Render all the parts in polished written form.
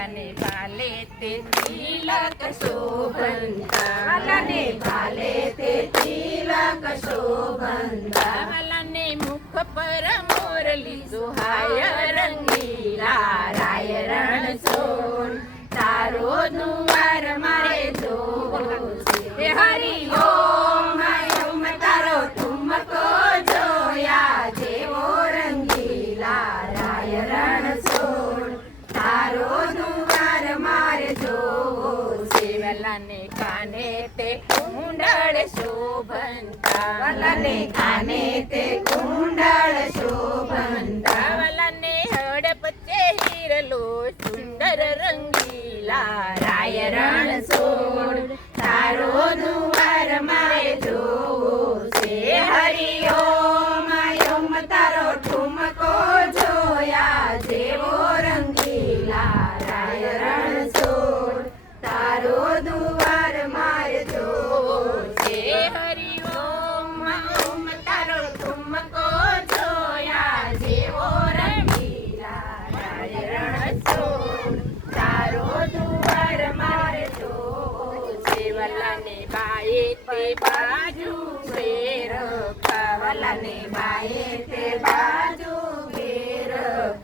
વાલાને ભાલે તે તિલક શોભંતા વાલાને ભાલે તે તિલક શોભંતા વાલાને મુખ પર મોરલી સુહાય રંગીલા રાય રણછોડ તારો દુવાર મારે જોવો છે હરિ ઓમ ઓમ તારો ઠુમકો જોયા જેવો રંગીલા રાય રણછોડ તારો દુવાર મારે જોવો છે વાલાને કાને તે કુંડળ શોભંતા વાલાને કાને તે કુંડળ શોભંતા વાલાને હડપચે હીરલો સુંદર રંગીલા રાય રણછોડ તારો દુવાર મારે જોવો છે હરિ ઓમ ઓમ તારો ઠુમકો જોયા જેવો રંગીલા રાય રણછોડ તારો દુવાર મારે જોવો છે હરિ ઓમ ઓમ તારો ઠુમકો જોયા જેવો રંગીલા રાય રણછોડ તારો દુવાર મારે જોવો છે વાલાને બાએ તે બાજુ ફેર વાલાને બાએ તે બાજુ ફેર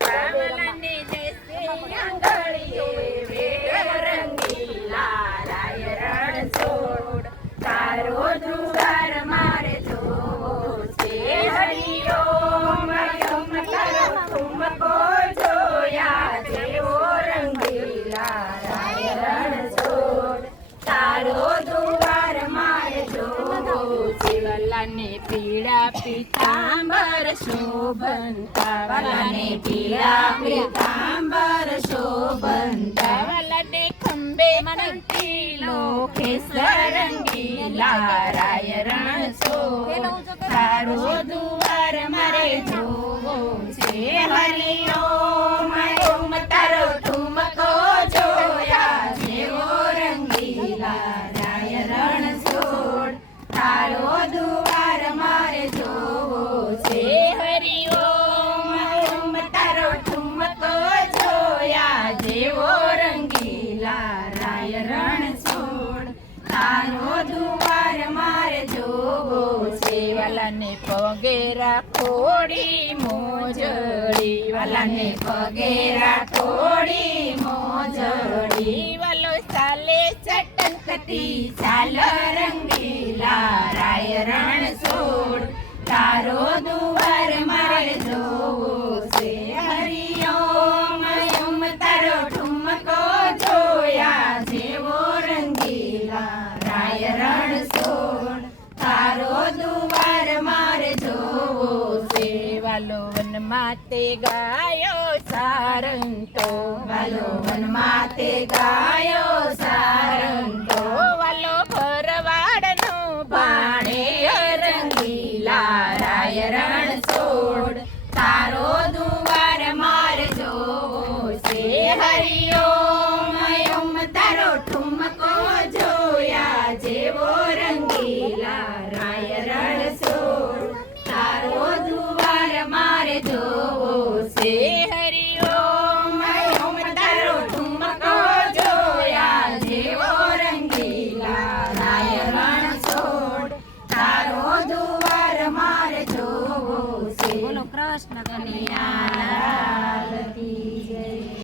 વાલાને દેશે આંગળીએ વેર રંગીલા રાય રણછોડ તારો દુવાર મારે જોવો છે હરિ ઓમ ઓમ તારો ઠુમકો જોયા જેવો રંગીલા રાય રણછોડ તારો દુવાર મારે જોવો છે વાલાને પીળા પીતાંબર શોભંતા વાલાને પીળા પીતાંબર શોભંતા વાલાને ખંભે મંતીલો કેસર રંગીલા રાય રણછોડ તારો દુવાર મારે જોવો છે હરિ ઓમ ઓમ તારો ઠુમકો જોયા જેવો રંગીલા રાય રણછોડ તારો દુવાર મારે જોવો છે હરિ ઓમ ઓમ તારો ઠુમકો જોયા જેવો રંગીલા રાય રણછોડ તારો દુવાર મારે જોવો છે વાલાને પગે રાખોડી મોજડી વાલાને પગે રાખોડી મોજડી વાલો ચાલે ચટકતી ચાલ રંગીલા રાય રણછોડ તારો દુવાર મારે જોવો છે હરિ ઓમ ઓમ તારો ઠુમકો જોયા જેવો રંગીલા રાય રણછોડ તારો દુવાર મારે જોવો છે વાલો વનમાં તે ગાયો સારંતો વાલો વનમાં તે ગાયો સારંતો વાલો ભરવાડનો ભાણે રંગીલા રાય રણછોડ તારો દુવાર મારે જોવો છે હરિ ઓમ